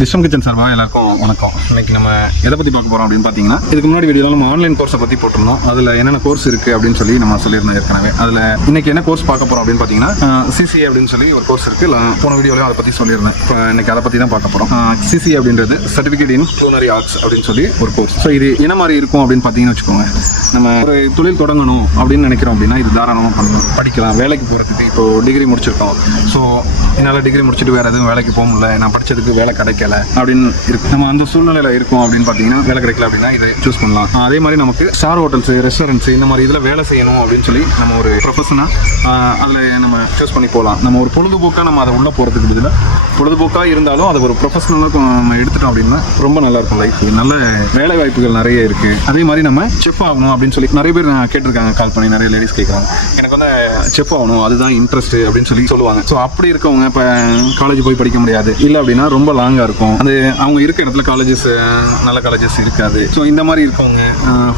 விஸ்வம் kitchen சார்பா எல்லாருக்கும் வணக்கம். இன்னைக்கு நம்ம எதை பற்றி பார்க்க போகிறோம் அப்படின்னு பார்த்தீங்கன்னா, இதுக்கு முன்னாடி வீடியோவில் நம்ம ஆன்லைன் கோர்ஸை பற்றி போட்டிருந்தோம். அதில் என்னென்ன கோர்ஸ் இருக்குது அப்படின்னு சொல்லி நம்ம சொல்லியிருந்தோம் ஏற்கனவே. அதில் இன்னைக்கு என்ன கோர்ஸ் பார்க்க போகிறோம் அப்படின்னு பார்த்தீங்கன்னா, சிசிஏ அப்படின்னு சொல்லி ஒரு கோர்ஸ் இருக்குது. போன வீடியோலையும் அதை பற்றி சொல்லியிருந்தேன். இப்போ இன்னைக்கு அதை பற்றி தான் பார்க்க போகிறோம். சிசிஏ அப்படின்றது சர்டிஃபிகேட் இன் குலினரி ஆர்ட்ஸ் அப்படின்னு சொல்லி ஒரு கோர்ஸ். ஸோ இது என்ன மாதிரி இருக்கும் அப்படின்னு பார்த்தீங்கன்னு வச்சுக்கோங்க. நம்ம ஒரு தொழில் தொடங்கணும் அப்படின்னு நினைக்கிறோம் அப்படின்னா இது தாராளமாக பண்ணலாம், படிக்கலாம். வேலைக்கு போகிறதுக்கு இப்போ டிகிரி முடிச்சிருக்கோம். ஸோ என்னால் டிகிரி முடிச்சுட்டு வேறு எதுவும் வேலைக்கு போக முடியல, நான் படித்ததுக்கு வேலை கிடைக்கல அப்படின்னு இருக்கு. நம்ம அந்த சூழ்நிலையில் இருக்கோம் அப்படின்னு பார்த்தீங்கன்னா, வேலை கிடைக்கல அப்படின்னா இதை சூஸ் பண்ணலாம். அதே மாதிரி நமக்கு ஸ்டார் ஹோட்டல்ஸ், ரெஸ்டாரண்ட்ஸ் இந்த மாதிரி இதில் வேலை செய்யணும் அப்படின்னு சொல்லி நம்ம ஒரு ப்ரொஃபஷனாக அதில் நம்ம சூஸ் பண்ணி போகலாம். நம்ம ஒரு பொழுதுபோக்காக நம்ம அதை உள்ளே போகிறதுக்கு பதிலாக பொழுதுபோக்காக இருந்தாலும் அதை ஒரு ப்ரொஃபஷனலாக நம்ம எடுத்துட்டோம் அப்படின்னா ரொம்ப நல்லாயிருக்கும். லைஃப் நல்ல வேலை வாய்ப்புகள் நிறைய இருக்குது. அதே மாதிரி நம்ம செஃப் ஆகணும் அப்படின்னு சொல்லி நிறைய பேர் கேட்டிருக்காங்க, கால் பண்ணி நிறைய லேடிஸ் கேட்குறாங்க, எனக்கு வந்து செஃப் ஆகணும் அதுதான் இன்ட்ரெஸ்ட் அப்படின்னு சொல்லி சொல்லுவாங்க. ஸோ அப்படி இருக்கவங்க இப்போ காலேஜ் போய் படிக்க முடியாது, இல்லை அப்படின்னா ரொம்ப லாங்காக இருக்கும், அது அவங்க இருக்க இடத்துல காலேஜஸ் நல்ல காலேஜஸ் இருக்காது. ஸோ இந்த மாதிரி இருக்கவங்க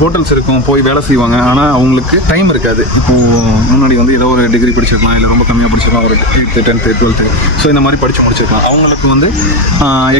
ஹோட்டல்ஸ் இருக்கும், போய் வேலை செய்வாங்க, ஆனால் அவங்களுக்கு டைம் இருக்காது. இப்போது முன்னாடி வந்து ஏதோ ஒரு டிகிரி படிச்சிருக்கலாம், இல்லை ரொம்ப கம்மியாக படிச்சிருக்கலாம், ஒரு 8th 10th 12th ஸோ இந்த மாதிரி படித்து முடிச்சிருக்கலாம். அவங்களுக்கு வந்து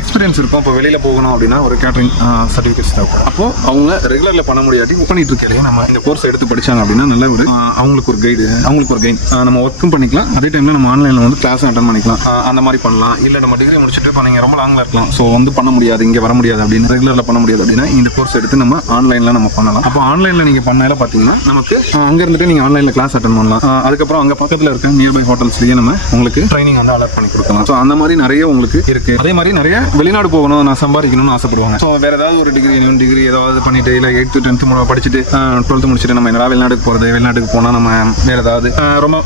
எக்ஸ்பீரியன்ஸ் இருக்கும். இப்போ வெளியில் போகணும் அப்படின்னா ஒரு கேட்டரிங் சர்டிஃபிகேட்ஸ் தேவைப்படும். அப்போது அவங்க ரெகுலரில் பண்ண முடியாட்டி பண்ணிட்டு இருக்கையிலேயே நம்ம இந்த கோர்ஸ் எடுத்து படித்தாங்க அப்படின்னா நல்ல ஒரு அவங்களுக்கு ஒரு கைடு, அவங்களுக்கு ஒரு கெயின். நம்ம ஒர்க்கும் பண்ணிக்கலாம், அதே டைமில் நம்ம ஆன்லைனில் வந்து கிளாஸும் அட்டன் பண்ணிக்கலாம். அந்த மாதிரி பண்ணலாம். இல்லை நம்ம டிகிரி முடிச்சுட்டு இப்போ நீங்கள் ரொம்ப லாங்கில் இருக்கலாம், ஸோ வந்து பண்ண முடியாது, இங்கே வர முடியாது அப்படின்னு ரெகுலரில் பண்ண முடியாது அப்படின்னா இந்த கோர்ஸ் எடுத்து நம்ம ஆன்லைனில் நம்ம பண்ணலாம். அப்போ ஆன்லைனில் நீங்கள் பண்ணால பார்த்தீங்கன்னா நமக்கு அங்கே இருந்துட்டு நீங்கள் ஆன்லைனில் கிளாஸ் அட்டன் பண்ணலாம். அதுக்கப்புறம் அங்கே பக்கத்தில் இருக்க நியர்பை ஹோட்டல்ஸ்லேயே நம்ம உங்களுக்கு ட்ரைனிங் வந்து அலாட் பண்ணி கொடுக்கலாம். ஸோ அந்த மாதிரி நிறைய உங்களுக்கு இருக்குது. அதே மாதிரி நிறைய வெளிநாடு போகணும், நான் சம்பாதிக்கணும்னு ஆசைப்படுவாங்க. ஸோ வேறு ஏதாவது ஒரு டிகிரி ஏதாவது பண்ணிட்டு, இல்லை 8th 10th படிச்சுட்டு 12th முடிச்சுட்டு நம்ம என்னடா வெளிநாட்டுக்கு போகிறது, வெளிநாட்டுக்கு போனால் நம்ம வேறு ஏதாவது ரொம்ப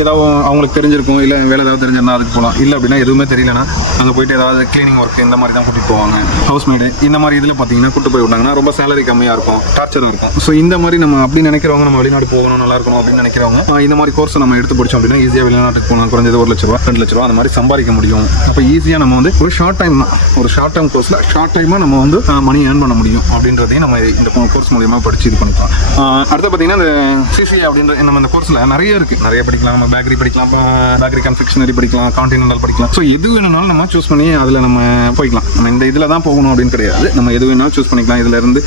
ஏதாவது அவங்களுக்கு தெரிஞ்சிருக்கும், இல்லை வேலை ஏதாவது தெரிஞ்சிருந்தா அதுக்கு போகலாம். இல்லை அப்படின்னா எதுவுமே தெரியலனா அங்கே போயிட்டு ஏதாவது கிளீனிங் ஒர்க் இந்த மாதிரி தான் கூட்டிகிட்டு போவாங்க. ஹவுஸ்மேடு இந்த மாதிரி இதில் பார்த்தீங்கன்னா கூட்டு போய் விட்டாங்கன்னா ரொம்ப சேலரி கம்மியாக இருக்கும், டார்ச்சராக இருக்கும். ஸோ இந்த மாதிரி நம்ம அப்படி நினைக்கிறவங்க, நம்ம வெளிநாடு போகணும் நல்லா இருக்கணும் அப்படின்னு நினைக்கிறவங்க இந்த மாதிரி கோர்ஸ் நம்ம எடுத்து படித்தோம் அப்படின்னா ஈஸியாக வெளிநாட்டுக்கு போகலாம். குறைஞ்சது 1 லட்ச ரூபா 2 லட்ச ரூபா அந்த மாதிரி சம்பாதிக்க முடியும். அப்போ ஈஸியாக நம்ம வந்து ஒரு ஷார்ட் டைம் தான், ஒரு ஷார்ட் டைம் கோர்ஸில் ஷார்ட் டைமாக நம்ம வந்து மணி ஏர்ன் பண்ண முடியும் அப்படின்றதையும் நம்ம இந்த கோர்ஸ் மூலியமாக படித்து இது பண்ணிக்கலாம். அடுத்து பார்த்தீங்கன்னா இந்த சிசிஏ அப்படின்ற நம்ம இந்த கோர்ஸில் நிறைய இருக்குது, நிறைய படிக்கலாம். நம்ம பேக்கரி படிக்கலாம், பேக்கரி கன்ஃபெக்ஷனரி படிக்கலாம், கான்டினென்டல் படிக்கலாம். ஸோ எது வேணும்னாலும் நம்ம சூஸ் பண்ணி அதில் நம்ம போய்க்கலாம். நம்ம இந்த இதில் தான் போகணும் அப்படின்னு கிடையாது, நம்ம எது வேணாலும் சூஸ் பண்ணிக்கலாம். இதில் இருந்து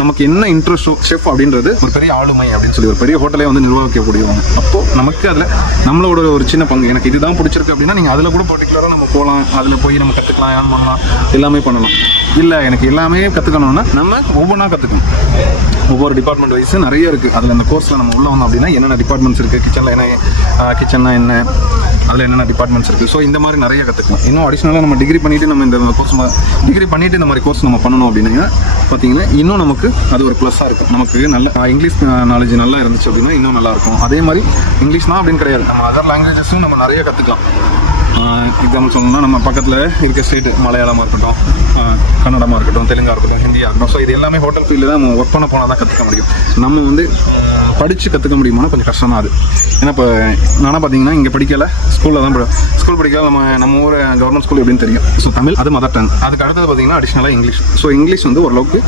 நமக்கு என்ன இன்ட்ரெஸ்ட்டோ, செஃப் அப்படின்றது ஒரு பெரிய ஆளுமை அப்படின்னு சொல்லி ஒரு பெரிய ஹோட்டலே வந்து நிர்வகிக்கக்கூடியவங்க. அப்போது நமக்கு அதில் நம்மளோட ஒரு சின்ன பங்கு, எனக்கு இதுதான் பிடிச்சிருக்கு அப்படின்னா நீங்கள் அதில் கூட பர்டிகுலராக நம்ம போகலாம், அதில் போய் நம்ம கற்றுக்கலாம், ஏர்ன் பண்ணலாம், எல்லாமே பண்ணலாம். இல்லை எனக்கு எல்லாமே கற்றுக்கணும்னா நம்ம ஒவ்வொன்றா கற்றுக்கணும். ஒவ்வொரு டிபார்ட்மெண்ட் வைஸ் நிறைய இருக்குது. அதில் அந்த கோர்ஸில் நம்ம உள்ள வந்தோம் அப்படின்னா என்னென்ன டிபார்ட்மெண்ட்ஸ் இருக்குது, கிச்சனில் என்ன, கிச்சன்னா என்ன, அதில் என்னென்ன டிபார்ட்மெண்ட்ஸ் இருக்குது. ஸோ இந்த மாதிரி நிறைய கற்றுக்கலாம். இன்னும் அடிஷ்னலாக நம்ம டிகிரி பண்ணிவிட்டு நம்ம இந்த கோர்ஸ் டிகிரி பண்ணிவிட்டு இந்த மாதிரி கோர்ஸ் நம்ம பண்ணணும் அப்படின்னா பார்த்தீங்கன்னா இன்னும் நமக்கு அது ஒரு ப்ளஸ்ஸாக இருக்கும். நமக்கு நல்ல இங்கிலீஷ் நாலேஜ் நல்லா இருந்துச்சு அப்படின்னா இன்னும் நல்லாயிருக்கும். அதே மாதிரி இங்கிலீஷ்னா அப்படின்னு கிடையாது, நம்ம அதர் லாங்குவேஜஸும் நம்ம நிறைய கற்றுக்கலாம். எக்ஸாம்பிள் சொல்லணும்னா நம்ம பக்கத்தில் இருக்க ஸ்டேட்டு மலையாளமாக இருக்கட்டும், கன்னடமாக இருக்கட்டும், தெலுங்காக இருக்கட்டும், ஹிந்தியாக இருக்கட்டும். ஸோ இது எல்லாமே ஹோட்டல் ஃபீல்டில் தான் நம்ம ஒர்க் பண்ண போனால் தான் கற்றுக்க முடியும். நம்ம வந்து படித்து கற்றுக்க முடியுமானா கொஞ்சம் கஷ்டம் தான் அது. ஏன்னா இப்போ நானும் பார்த்தீங்கன்னா இங்கே படிக்கலை, ஸ்கூலில் தான் ஸ்கூல் படிக்கல. நம்ம ஊர் கவர்மெண்ட் ஸ்கூல் எப்படின்னு தெரியும். ஸோ தமிழ் அது மதர் டங். அதுக்கு அடுத்தது பார்த்தீங்கன்னா அடிஷ்னலாக இங்கிலீஷ். ஸோ இங்கிலீஷ் வந்து ஓரளவுக்கு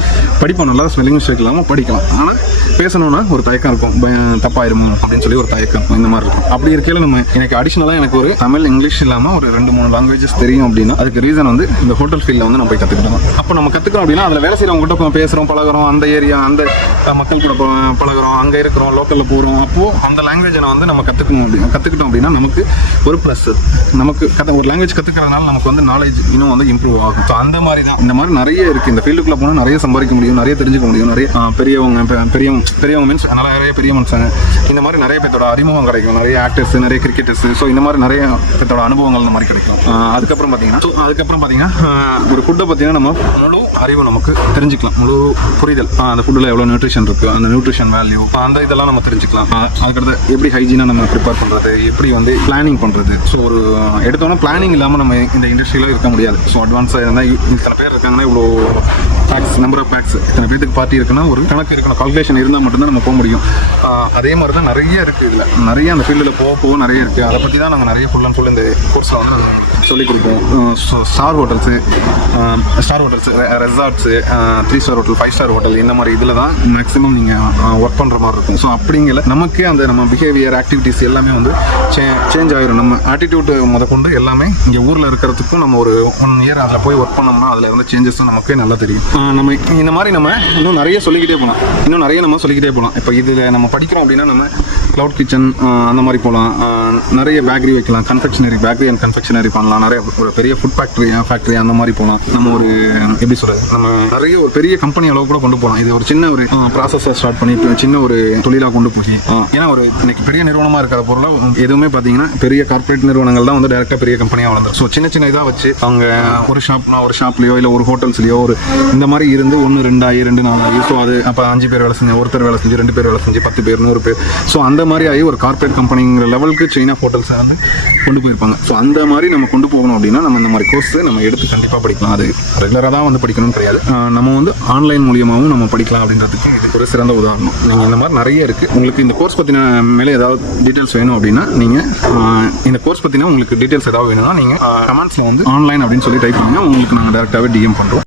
படிப்போம், நல்லா ஸ்பெல்லிங் மிஸ்டேக் இல்லாமல் படிக்கலாம். ஆனால் பேசணும்னா ஒரு தயக்கம் இருக்கும், தப்பாயிருமோ அப்படின்னு சொல்லி ஒரு தயக்கம் இந்த மாதிரி இருக்கும். அப்படி இருக்கையில் நம்ம எனக்கு அடிஷ்னலாக எனக்கு ஒரு தமிழ் இங்கிலீஷ் இல்லாமல் ஒரு 2-3 லாங்குவேஜஸ் தெரியும் அப்படின்னா அதுக்கு ரீசன் வந்து இந்த ஹோட்டல் ஃபீல்டில் வந்து நம்ம போய் கற்றுக்கிட்டோம். அப்போ நம்ம கற்றுக்கிறோம் அப்படின்னா அதில் வேலை செய்கிறவங்க கிட்ட பேசுகிறோம், பழகிறோம், அந்த ஏரியா அந்த மக்கள் கூட பழகிறோம், அங்கே இருக்கிறோம், லோக்கலில் போகிறோம். அப்போது அந்த லாங்குவேஜை வந்து நம்ம கற்றுக்கிட்டோம் அப்படின்னா நமக்கு ஒரு ப்ளஸ். நமக்கு ஒரு லாங்குவேஜ் கற்றுக்கிறதுனால நமக்கு வந்து நாலேஜ் இன்னும் வந்து இம்ப்ரூவ் ஆகும். ஸோ அந்த மாதிரி தான் இந்த மாதிரி நிறைய இருக்குது. இந்த ஃபீல்டுக்குள்ளே போனால் நிறைய சம்பாதிக்க முடியும், நிறைய தெரிஞ்சுக்க முடியும். நிறைய பெரியவங்க மீன்ஸ் நிறைய பெரிய மனுஷங்க, இந்த மாதிரி நிறைய பேர்த்தோட அறிமுகம் கிடைக்கும். நிறைய ஆக்டர்ஸ், நிறைய கிரிக்கெட்டர்ஸ், ஸோ இந்த மாதிரி நிறைய பேர்த்தோட அனுபவங்கள் இந்த மாதிரி கிடைக்கும். அதுக்கப்புறம் பார்த்தீங்கன்னா ஒரு ஃபுட்டை பார்த்தீங்கன்னா நம்ம முழு அறிவு நமக்கு தெரிஞ்சுக்கலாம், முழு புரிதல். அந்த ஃபுட்டில் எவ்வளோ நியூட்ரிஷன் இருக்குது, அந்த நியூட்ரிஷன் வேல்யூ, அந்த இதெல்லாம் நம்ம தெரிஞ்சுக்கலாம். அதுக்கடுத்து எப்படி ஹைஜீனாக நம்ம ப்ரிப்பேர் பண்ணுறது, எப்படி வந்து பிளானிங் பண்ணுறது. ஸோ ஒரு எடுத்தோன்னா பிளானிங் இல்லாமல் நம்ம இந்த இண்டஸ்ட்ரியில் இருக்க முடியாது. ஸோ அட்வான்ஸாக இருந்தால் இத்தனை பேர் இருக்காங்கன்னா இவ்வளோ பேக்ஸ், நம்பர் ஆஃப் பேக்ஸ், இத்தனை பேருக்கு பார்ட்டி இருக்குன்னா ஒரு கணக்கு இருக்கணும், கால்குலேஷன் இருந்தால் மட்டும்தான் நம்ம போக முடியும். அதே மாதிரி தான் நிறைய இருக்குது. இதில் நிறைய அந்த ஃபீல்டில் போக நிறைய இருக்குது. அதை பற்றி தான் நாங்கள் நிறைய ஃபுல் அண்ட் ஃபுல் இந்த கோர்ஸில் வந்து சொல்லிக் கொடுப்போம். Star hotels, resorts, 3 star hotel, 5 star hotel இந்த மாதிரி இதில் தான் மேக்ஸிமம் நீங்கள் ஒர்க் பண்ணுற மாதிரி இருக்கும். ஸோ அப்படிங்கல நமக்கே அந்த நம்ம பிஹேவியர் ஆக்டிவிட்டிஸ் எல்லாமே வந்து சேஞ்ச் ஆயிரும். நம்ம ஆட்டிடியூட் முதற்கொண்டு எல்லாமே இங்கே ஊரில் இருக்கிறதுக்கும் நம்ம ஒரு 1 இயர் அதில் போய் ஒர்க் பண்ணோம்னா அதில் இருந்த சேஞ்சஸும் நமக்கே நல்லா தெரியும். நம்ம இந்த மாதிரி நம்ம இன்னும் நிறைய சொல்லிக்கிட்டே போகலாம். இப்போ இதில் நம்ம படிக்கிறோம் அப்படின்னா நம்ம க்ளவுட் கிச்சன் அந்த மாதிரி போகலாம். நிறைய பேக்கரி வைக்கலாம், பேக்கரி அண்ட் கன்ஃபெக்ஷனரி பண்ணலாம். நிறைய ஒரு பெரிய ஃபுட் ஃபேக்ட்ரி அந்த மாதிரி போகலாம். நம்ம ஒரு எப்படி சொல்கிறது, நம்ம நிறைய ஒரு பெரிய கம்பெனி அளவு கூட கொண்டு போகலாம். இது ஒரு சின்ன ஒரு ப்ராசஸை ஸ்டார்ட் பண்ணி சின்ன ஒரு தொழிலாக கொண்டு போய் ஏன்னா ஒரு இன்னைக்கு பெரிய நிறுவனமாக இருக்கிற பொருளை எதுவுமே பார்த்தீங்கன்னா பெரிய கார்பரேட் நிறுவனங்கள் தான் வந்து டேரெக்டாக பெரிய கம்பெனியாக வளர்ந்து. ஸோ சின்ன இதாக வச்சு அவங்க ஒரு ஷாப்லையோ இல்லை ஒரு ஹோட்டல்ஸ்லையோ ஒரு இந்த மாதிரி இருந்து 1 2 ஆகி 2 4 ஆகி ஸோ அது அப்போ 5 பேர் வேலை செஞ்சு, ஒருத்தர் வேலை செஞ்சு, 2 பேர் வேலை செஞ்சு, 10 பேர் 100 பேர். ஸோ அந்த மாதிரி ஆகி ஒரு கார்பரேட் கம்பெனிங்கிற லெவலுக்கு செயின் ஆஃப் ஹோட்டல்ஸை வந்து கொண்டு போயிருப்பாங்க. ஸோ அந்த மாதிரி நம்ம கொண்டு போகணும் அப்படின்னா நம்ம இந்த மாதிரி கோர்ஸ் நம்ம எடுத்து கண்டிப்பாக படிக்கலாம். அது ரெகுலராக தான் வந்து படிக்கணும்னு கிடையாது. நம்ம வந்து ஆன்லைன் மூலியமாகவும் நம்ம படிக்கலாம் அப்படின்றதுக்கு இது ஒரு சிறந்த உதாரணம். நீங்கள் இந்த மாதிரி நிறைய இருக்குது. உங்களுக்கு இந்த கோர்ஸ் பற்றின மேலே ஏதாவது டீட்டெயில்ஸ் வேணும் அப்படின்னா நீங்கள் இந்த கோர்ஸ் பற்றினா உங்களுக்கு டீட்டெயில்ஸ் ஏதாவது வேணும்னா நீங்கள் கமெண்ட்ஸில் வந்து ஆன்லைன் அப்படின்னு சொல்லி டைப் பண்ணுங்கள். உங்களுக்கு நாங்கள் டேரெக்டாகவே டிஎம் பண்ணுறோம்.